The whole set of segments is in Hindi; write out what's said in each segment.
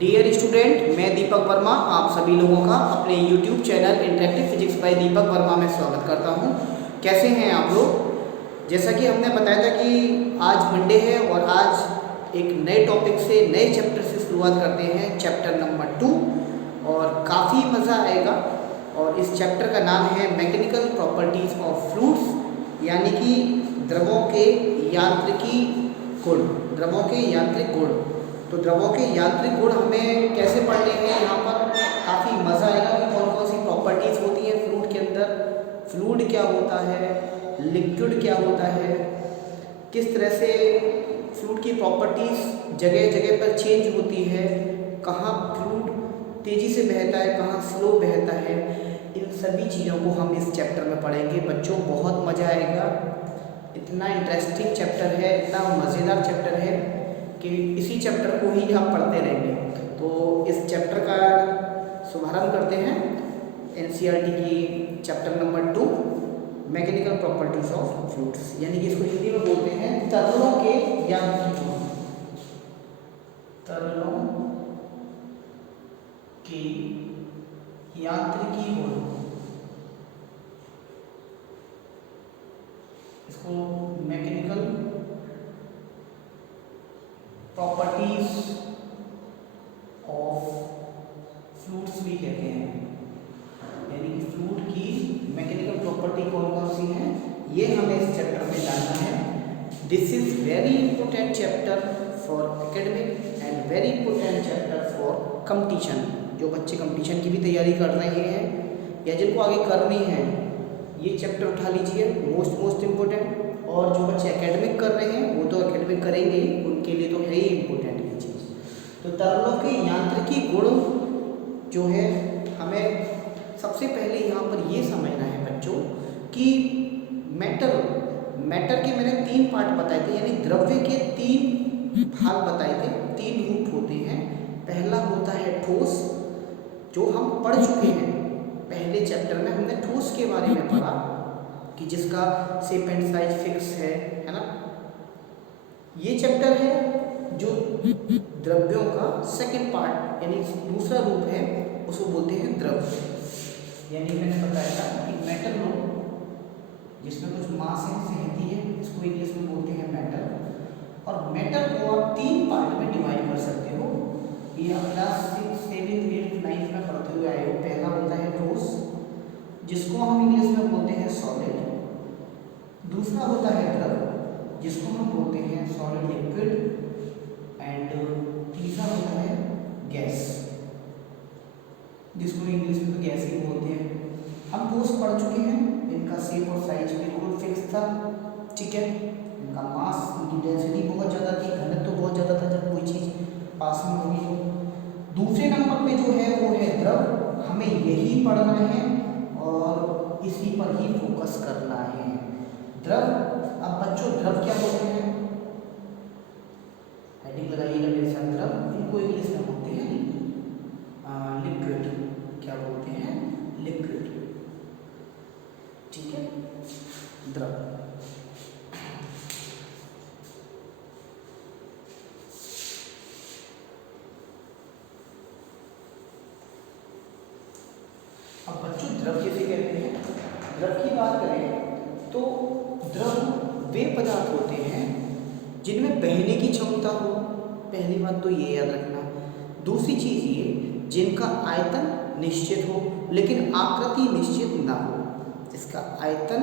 डियर स्टूडेंट, मैं दीपक वर्मा आप सभी लोगों का अपने YouTube channel Interactive Physics by Deepak Verma में स्वागत करता हूं। कैसे हैं आप लोग। जैसा कि हमने बताया था कि आज मंडे है और आज एक नए टॉपिक से नए चैप्टर से शुरुआत करते हैं, चैप्टर नंबर 2, और काफ़ी मज़ा आएगा। और इस चैप्टर का नाम है मैकेनिकल प्रॉपर्टीज़ ऑफ फ्लूइड्स, यानी कि द्रवों के यांत्रिकी गुण, द्रवों के यांत्रिक गुण। तो द्रवों के यांत्रिक गुण हमें कैसे पढ़ने हैं, यहाँ पर काफ़ी मज़ा आएगा कि कौन कौन सी प्रॉपर्टीज़ होती हैं फ्लूइड के अंदर, फ्लूइड क्या होता है, लिक्विड क्या होता है, किस तरह से फ्लूइड की प्रॉपर्टीज़ जगह जगह पर चेंज होती है, कहाँ फ्लूइड तेज़ी से बहता है, कहाँ स्लो बहता है। इन सभी चीज़ों को हम इस चैप्टर में पढ़ेंगे। बच्चों, बहुत मज़ा आएगा। इतना इंटरेस्टिंग चैप्टर है, इतना मज़ेदार चैप्टर है कि इसी चैप्टर को ही हम पढ़ते रहेंगे। तो इस चैप्टर का शुभारंभ करते हैं। एनसीईआरटी की chapter number 2, mechanical properties of fluids, यानी कि इसको हिंदी में बोलते हैं तरलों के यांत्रिकी गुण। तरलों के यांत्रिकी गुण, इसको मैकेनिकल प्रॉपर्टीज ऑफ फ्लूइड्स भी कहते हैं, यानी कि फ्लूइड की मैकेनिकल प्रॉपर्टी कौन कौन सी हैं, ये हमें इस चैप्टर में जानना है। This is very important chapter for academic and very important chapter for competition. जो बच्चे कंपटीशन की भी तैयारी कर रहे हैं या जिनको आगे करनी है, ये चैप्टर उठा लीजिए, मोस्ट इम्पोर्टेंट। और जो बच्चे एकेडमिक कर रहे हैं वो तो एकेडमिक करेंगे, उनके लिए तो है ही इम्पोर्टेंट ये चीज़। तो तरलों के यांत्रिकी गुण जो है, हमें सबसे पहले यहाँ पर ये समझना है बच्चों कि मैटर के मैंने 3 पार्ट बताए थे, यानी द्रव्य के 3 भाग बताए थे, 3 रूप होते हैं। पहला होता है ठोस, जो हम पढ़ चुके हैं पहले चैप्टर में, हमने ठोस के बारे में पढ़ा कि जिसका शेप एंड साइज फिक्स है ना। ये चैप्टर है जो द्रव्यों का सेकंड पार्ट, यानी दूसरा रूप है, उसको बोलते हैं द्रव। यानी मैंने बताया था कि मेटल लो, जिसमें कुछ मास है, सहती है, इसको इंग्लिश में बोलते हैं मेटल। और मेटल को आप 3 पार्ट में डिवाइड कर सकते हो। ये आप क्लास 6, 7, 8, 9 में पढ़ते हुए आए हो। पहला होता है ठोस, जिसको हम इंग्लिश में बोलते हैं सॉलिड। दूसरा होता है द्रव, जिसको हम बोलते हैं सॉलिड लिक्विड। एंड तीसरा होता है गैस, जिसको इंग्लिश में तो गैस ही बोलते हैं। हम ठोस पढ़ चुके हैं, इनका शेप और साइज बिल्कुल फिक्स था, ठीक है। इनका मास, इनकी डेंसिटी बहुत ज़्यादा थी, घनत्व तो बहुत ज़्यादा था जब कोई चीज़ पास में होगी तो। दूसरे नंबर पे जो है वो है द्रव, हमें यही पढ़ना है और इसी पर ही फोकस करना है। द्रव, अब बच्चों द्रव क्या बोलते हैं, हेडिंग लगाइएगा मेरे साथ। द्रव, इनको इंग्लिश में बोलते हैं लिक्विड। क्या बोलते हैं? लिक्विड, ठीक है। द्रव, अब बच्चों द्रव किसे कहते हैं? द्रव की बात करें तो द्रव वे पदार्थ होते हैं जिनमें बहने की क्षमता हो। पहली बात तो ये याद रखना। दूसरी चीज़ ये, जिनका आयतन निश्चित हो लेकिन आकृति निश्चित ना हो। जिसका आयतन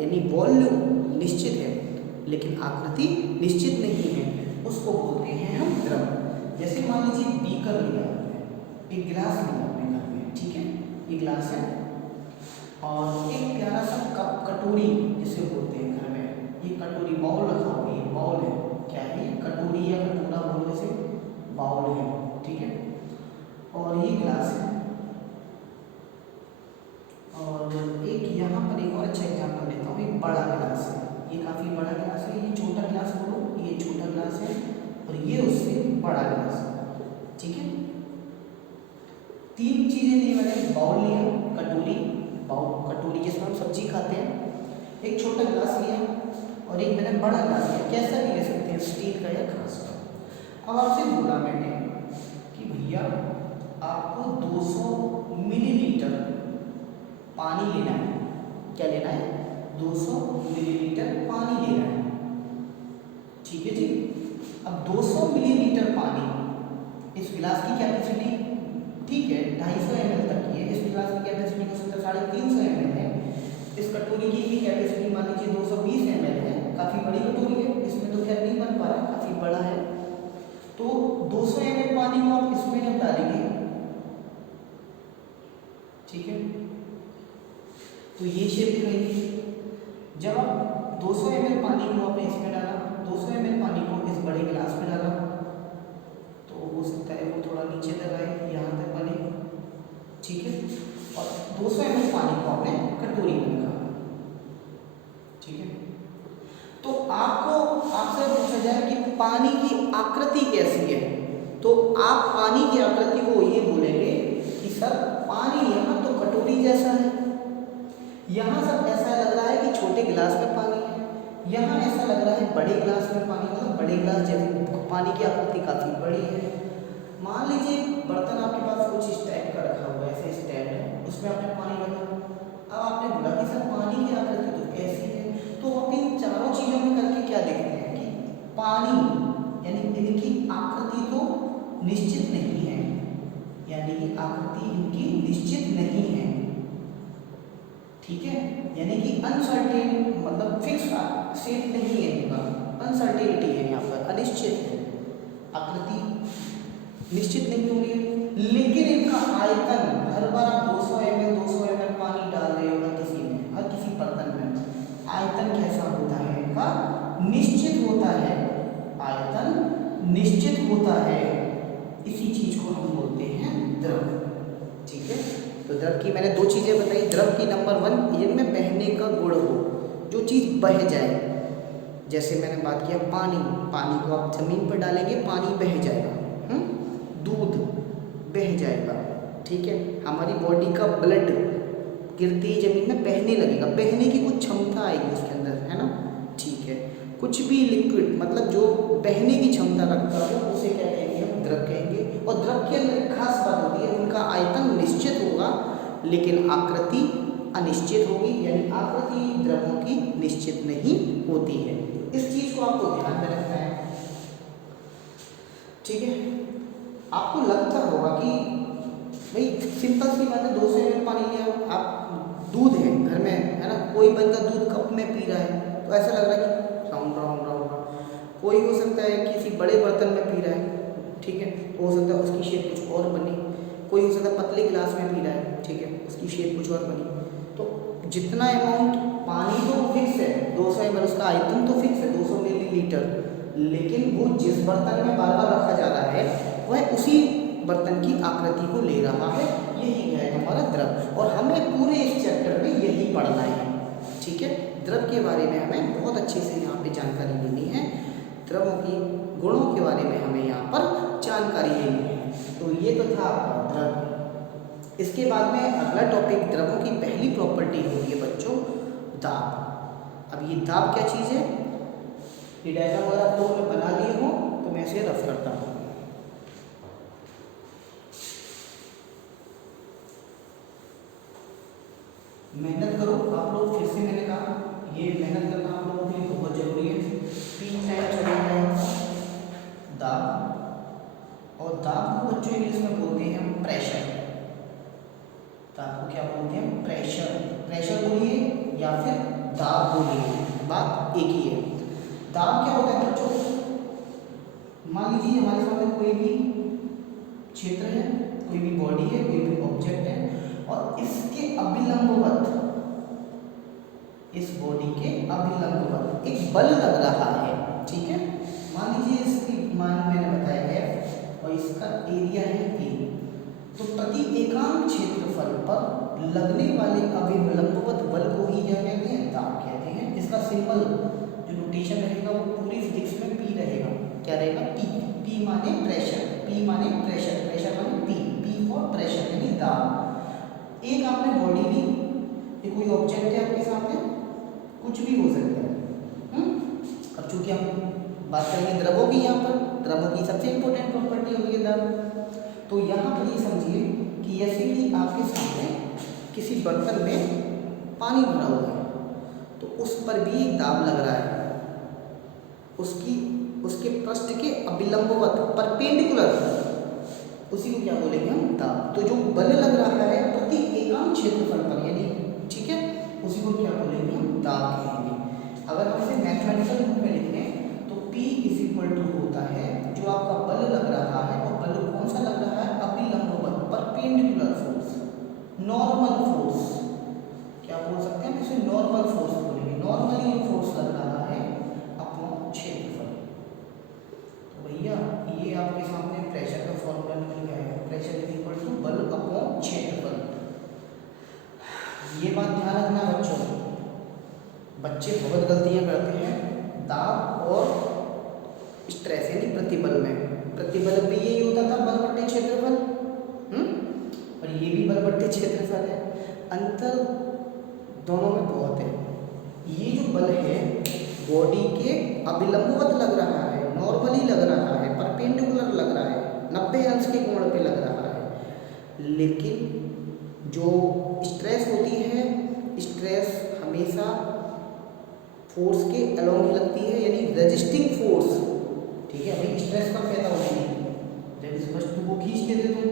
यानी वॉल्यूम निश्चित है लेकिन आकृति निश्चित नहीं है, उसको बोलते हैं हम द्रव। जैसे मान लीजिए बीकर लिया, एक गिलास लिया अपने घर में, ठीक है, ये गिलास है, और एक प्यारा सा कप, कटोरी जिसे बोलते हैं घर में, ये कटोरी, बाउल रखा हुआ, ये बाउल है। क्या है? कटोरी या कटोरा बोलने से बाउल है, ठीक है। और ये गिलास है, और एक यहाँ पर एक और अच्छा एग्जाम्पल लेता हूँ, एक बड़ा गिलास है, ये काफ़ी बड़ा गिलास है, ये छोटा गिलास बोलो, ये छोटा गिलास है, और ये उससे बड़ा गिलास है, ठीक है। 3 चीज़ें ली मैंने, बाउल लिया, कटोरी, कटोरी जिसमें हम सब्जी खाते हैं, एक छोटा गिलास लिया, और एक मैंने बड़ा गिलास लिया। कैसा भी ले सकते हैं, स्टील का या ग्लास का। अब आपसे बोला मैंने कि भैया पानी लेना है। क्या लेना है? 200 मिलीलीटर पानी लेना है। ठीक है जी। अब 200 मिलीलीटर पानी, इस गिलास की कैपेसिटी ठीक है 250 ml तक की है। इस गिलास की कैपेसिटी हो सकता है 350 ml है। इस कटोरी की भी कैपेसिटी मान लीजिए 220 ml है। काफ़ी बड़ी कटोरी है, इसमें तो खैर नहीं बन पा रहा, काफ़ी बड़ा है। तो 200 ml पानी को आप इसमें जब डालेंगे, ठीक है, तो ये शेप दिखाइए। जब आप 200 ml पानी को आपने इसमें डाला, 200 ml पानी को इस बड़े गिलास में डाला, तो हो सकता है वो थोड़ा नीचे तक आए, यहाँ तक बने, ठीक है। और 200 ml पानी को आपने कटोरी में रखा, ठीक है। तो आपसे पूछा जाए कि पानी की आकृति कैसी है, तो आप पानी की आकृति को ये बोलेंगे कि सर पानी यहाँ तो कटोरी जैसा है, यहाँ सब ऐसा लग रहा है कि छोटे गिलास में पानी है, यहाँ ऐसा लग रहा है बड़े गिलास में पानी, मतलब बड़े गिलास जैसे पानी की आकृति काफ़ी बड़ी है। मान लीजिए बर्तन आपके पास कुछ इस टाइप का रखा हुआ है, ऐसे स्टैंड है, उसमें आपने पानी रखा। अब आपने बोला कि सर पानी की आकृति तो ऐसी है, तो आप इन चारों चीज़ों में करके क्या देखते हैं कि पानी यानी इनकी आकृति तो निश्चित नहीं है, यानी कि आकृति इनकी निश्चित नहीं है, ठीक है। यानी कि अनसर्टेन मतलब फिक्स शेप नहीं है इनका, अनसर्टेनिटी है यहाँ पर, अनिश्चित है, आकृति निश्चित नहीं हो रही है। लेकिन इनका आयतन, हर बार आप 200 ml पानी डाल रहे हो हर किसी बर्तन में, आयतन कैसा होता है इनका? निश्चित होता है, आयतन निश्चित होता है। इसी चीज को हम बोलते हैं द्रव, ठीक है। तो द्रव की मैंने दो चीजें बताई। द्रव की नंबर 1, इनमें बहने का गुण हो, जो चीज बह जाए। जैसे मैंने बात किया पानी, पानी को आप जमीन पर डालेंगे, पानी बह जाएगा। दूध बह जाएगा, ठीक है। हमारी बॉडी का ब्लड गिरती ही जमीन में बहने लगेगा, बहने की कुछ क्षमता आएगी उसके अंदर, है ना, ठीक है। कुछ भी लिक्विड मतलब जो बहने की क्षमता रखता है उसे क्या कहेंगे? हम द्रव कहेंगे। और द्रव के अंदर एक खास बात होती है, उनका आयतन निश्चित होगा लेकिन आकृति अनिश्चित होगी, यानी आकृति द्रवों की निश्चित नहीं होती है। इस चीज को आपको ध्यान में रखना है, ठीक है। आपको लगता होगा कि भाई सिंपल सी बात है, 200 ml पानी लिया, आप दूध है घर में, है ना, कोई बंदा दूध कप में पी रहा है तो ऐसा लग रहा है कि राउंड राउंड राउंड राउंड। कोई हो सकता है किसी बड़े बर्तन में पी रहा है, ठीक है, हो सकता है उसकी शेप कुछ और बनी। कोई हो सकता है पतले गिलास में पी रहा है, ठीक है, उसकी शेप कुछ और बनी। तो जितना अमाउंट पानी तो फिक्स है 200 ml, उसका आयतन तो फिक्स है 200 मिलीलीटर, लेकिन वो जिस बर्तन में बार बार रखा जा रहा है वह उसी बर्तन की आकृति को ले रहा है। यही है हमारा द्रव, और हमें पूरे इस चैप्टर में यही पढ़ना है, ठीक है। द्रव के बारे में हमें बहुत अच्छे से यहाँ पे जानकारी लेनी है, द्रवों की गुणों के बारे में हमें यहाँ पर जानकारी लेनी है। तो ये तो था आपका द्रव। इसके बाद में अगला टॉपिक, द्रवों की पहली प्रॉपर्टी होती है बच्चों दाब। अब ये दाब क्या चीज़ है, ये डायग्राम अगर आप लोगों ने बना लिए हो तो मैं इसे रफ करता हूँ। मेहनत करो आप लोग, फिर से मैंने कहा ये मेहनत करना आप लोगों के लिए बहुत जरूरी है। 3 टाइप चला जाएगा दाब, और दाब को बच्चों इंग्लिश में बोलते हैं हम प्रेशर। दाब को क्या बोलते हैं? प्रेशर। प्रेशर बोलिए या फिर दाब बोलिए, बात एक ही है। दाब क्या होता है बच्चों? मान लीजिए हमारे सामने कोई भी क्षेत्र है, कोई भी बॉडी है, कोई भी ऑब्जेक्ट है, और इसके अभिलंबवत, इस बॉडी के अभिलंबवत एक बल लग रहा है, ठीक है। मान लीजिए इसकी मान मैंने बताया F और इसका एरिया है A, तो प्रति एकांक क्षेत्रफल पर लगने वाले अभिलंबवत बल को ही क्या कहते हैं? दाब कहते हैं। इसका सिंबल जो नोटेशन रहेगा वो पूरी फिजिक्स में P रहेगा। क्या रहेगा? P। P माने प्रेशर, P माने प्रेशर, प्रेशर माने P, P फॉर प्रेशर यानी दाब। एक आपने बॉडी ली, ये कोई ऑब्जेक्ट है आपके सामने, कुछ भी हो सकता है। अब चूंकि हम बात करेंगे द्रवों की, यहाँ पर द्रवों की सबसे इंपॉर्टेंट प्रॉपर्टी होती है दाब। तो यहाँ पर ये समझिए कि जैसे कि आपके सामने किसी बर्तन में पानी भरा हुआ है तो उस पर भी एक दाब लग रहा है, उसके पृष्ठ के अभिलंबवत परपेंडिकुलर, उसी को क्या बोलेंगे हम? दाब। तो जो बल लग रहा है प्रति एकांक क्षेत्रफल पर, यानी ठीक है, उसी को क्या बोलेंगे हम? दाब कहेंगे। अगर हम इसे मैथमेटिकल रूप में लिखें तो P इज इक्वल टू होता है जो आपका बल लग रहा है, और बल कौन सा लग रहा है? अभिलंबवत, परपेंडिकुलर फोर्स, नॉर्मल फोर्स, क्या बोल सकते हैं इसे? नॉर्मल फोर्स बोलेंगे। नॉर्मली फोर्स लग रहा है अपॉन क्षेत्रफल। तो भैया ये आपके सामने प्रेशर का फॉर्मूला निकल गया है, प्रेशर इज इक्वल टू बल अपॉन क्षेत्रफल। ये बात ध्यान रखना बच्चों, बच्चे बहुत गलतियां करते हैं दाब और स्ट्रेस यानी प्रतिबल में। प्रतिबल भी यही होता था, बल बट्टे क्षेत्रफल, और ये भी बल बट्टे क्षेत्रफल है। अंतर दोनों में बहुत है। ये जो बल है बॉडी के अभिलंबवत लग रहा है, नॉर्मली लग रहा है, परपेंडिकुलर लग रहा है, 90 अंश के कोण पे लग रहा है। लेकिन जो स्ट्रेस होती है, स्ट्रेस हमेशा फोर्स के अलोंग ही लगती है, यानी रेजिस्टिंग फोर्स। ठीक है भाई, स्ट्रेस कब पैदा होती है? जब इस वस्तु को खींचते थे तुम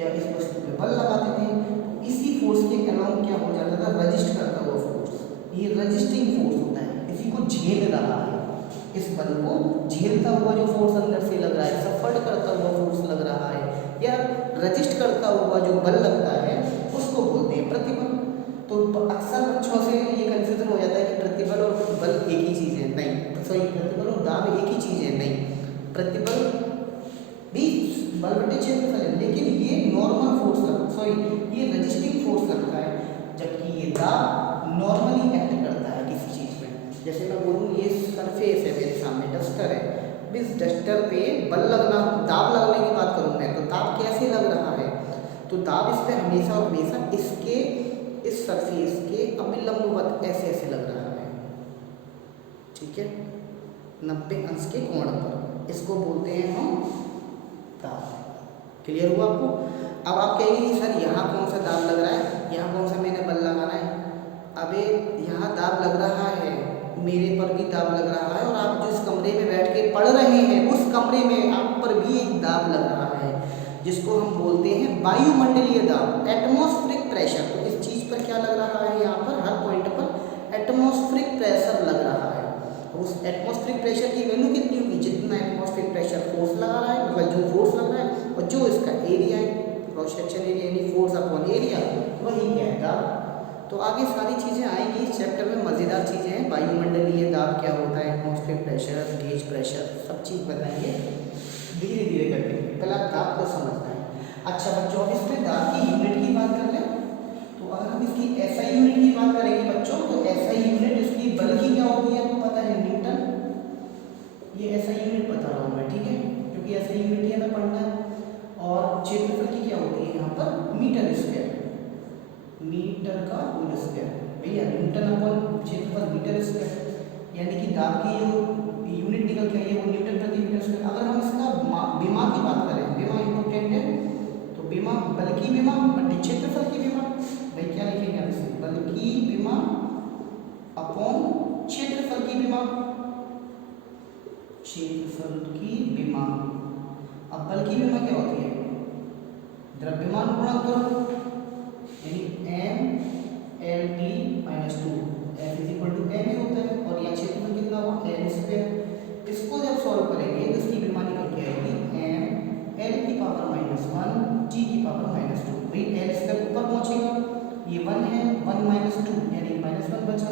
या इस वस्तु पे बल लगाते थे, तो इसी फोर्स के अलोंग क्या हो जाता था? रजिस्ट करता हुआ फोर्स। ये रजिस्टिंग फोर्स होता है, इसी को झेल रहा है, इस बल को झेलता हुआ जो फोर्स अंदर से लग रहा है, सफर करता हुआ फोर्स लग रहा है, या रजिस्ट करता हुआ जो बल लगता है उसको बोलते हैं प्रतिबल। तो अक्सर बच्चों से ये कंफ्यूजन हो जाता है कि प्रतिबल और बल एक ही चीज़ है। नहीं, सॉरी, प्रतिबल और दाब एक ही चीज़ है। नहीं, प्रतिबल भी बल बट्टे क्षेत्रफल है, लेकिन ये नॉर्मल फोर्स लगता है, सॉरी ये रजिस्टिंग फोर्स लगता है, जबकि ये दाब नॉर्मली एक्ट करता है किसी चीज़ में। जैसे मैं बोलूँ ये सरफेस है मेरे सामने, डस्टर है, इस डस्टर पे बल लगना, दाब लगने की बात करूँ मैं, तो दाब कैसे लग रहा है? तो दाब इस पे हमेशा और हमेशा इसके इस सरफेस के अभिलंबवत ऐसे ऐसे लग रहा है, ठीक है, 90 अंश के कोण पर। इसको बोलते हैं हम दाब। क्लियर हुआ आपको? अब आप कहेंगे कि सर यहाँ कौन सा दाब लग रहा है, यहाँ कौन सा मैंने बल लगाना है? अबे यहाँ दाब लग रहा है, मेरे पर भी दाब लग रहा है, और आप जिस कमरे में बैठ के पढ़ रहे हैं उस कमरे में आप पर भी एक दाब लग रहा है, जिसको हम बोलते हैं वायुमंडलीय दाब, एटमॉस्फेरिक प्रेशर। तो इस चीज़ पर क्या लग रहा है? यहाँ पर हर पॉइंट पर एटमॉस्फेरिक प्रेशर लग रहा है। उस एटमॉस्फेरिक प्रेशर की वैल्यू कितनी होगी? जितना एटमॉस्फेरिक प्रेशर फोर्स लगा रहा है, मतलब जो फोर्स लग रहा है, और जो इसका एरिया है, क्रॉस सेक्शन एरिया यानी फोर्स अपॉन एरिया, वही है दाब। तो आगे सारी चीज़ें आएंगी इस चैप्टर में, मज़ेदार चीज़ें हैं। वायुमंडलीय दाब क्या होता है, एटमॉस्फेरिक प्रेशर, गेज प्रेशर, सब चीज़ बताएंगे धीरे धीरे करके। पहले आप दाब को समझना है। अच्छा बच्चों, अब इसमें दाब की यूनिट की बात कर लें, तो अगर हम इसकी एसआई यूनिट की बात करेंगे बच्चों, तो एसआई यूनिट इसकी बल की क्या होती है? आपको पता है, न्यूटन। ये एसआई यूनिट बता रहा हूँ मैं, ठीक है, क्योंकि एसआई यूनिट ही हमें पढ़ना है। और क्षेत्रफल की क्या होती है यहाँ पर? मीटर स्क्वायर, मीटर का होल स्क्वायर। भैया न्यूटन अपॉन क्षेत्रफल मीटर स्क्वायर, यानी कि दाब की जो यूनिट निकल के आई है वो न्यूटन प्रति मीटर स्क्वायर। अगर हम इसका विमा की बात करें, विमा इंपॉर्टेंट है, तो विमा बल की विमा बटे क्षेत्रफल की विमा। भाई क्या लिखेंगे आप इसे? बल की विमा अपॉन क्षेत्रफल की विमा, क्षेत्रफल की विमा। अब बल की विमा क्या होती है? द्रव्यमान गुणा त्वरण, यानी m/L/t/2, F is equal to m होता है, और यहाँ क्षेत्रफल कितना हुआ? L square. इसको जब सॉल्व करेंगे तो इसकी विमा निकल के आएगी m/L⁻⁻1 t⁻²। भाई L स्क्वायर ऊपर पहुंचेगा, ये 1 है, 1 - 2 यानी -1 बचा।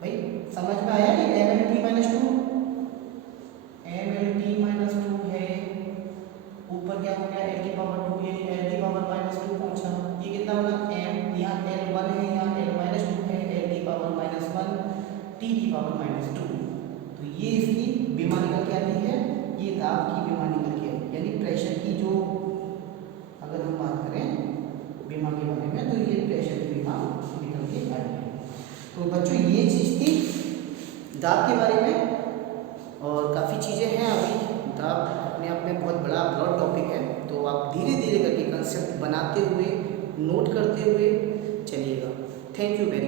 भाई समझ में आया ये m/L⁻⁻2? m/L⁻2 है, ऊपर क्या हो गया? L⁻2 यानी L⁻2 पहुंचा। ये कितना बना? m, यहाँ L1 है, यहाँ L-2 है, L⁻1 t⁻²। तो ये इसकी विमा निकल के आती है, ये दाब की विमा निकल के आती है, यानी प्रेशर की जो अगर हम बात करें विमा के बारे में, तो ये प्रेशर की विमा निकल के आई है। तो बच्चों ये चीज़ थी दाब के बारे में, और काफ़ी चीज़ें हैं अभी। दाब अपने आप में बहुत बड़ा ब्रॉड टॉपिक है, तो आप धीरे धीरे करके कंसेप्ट बनाते हुए नोट करते हुए चलिएगा। Thank you very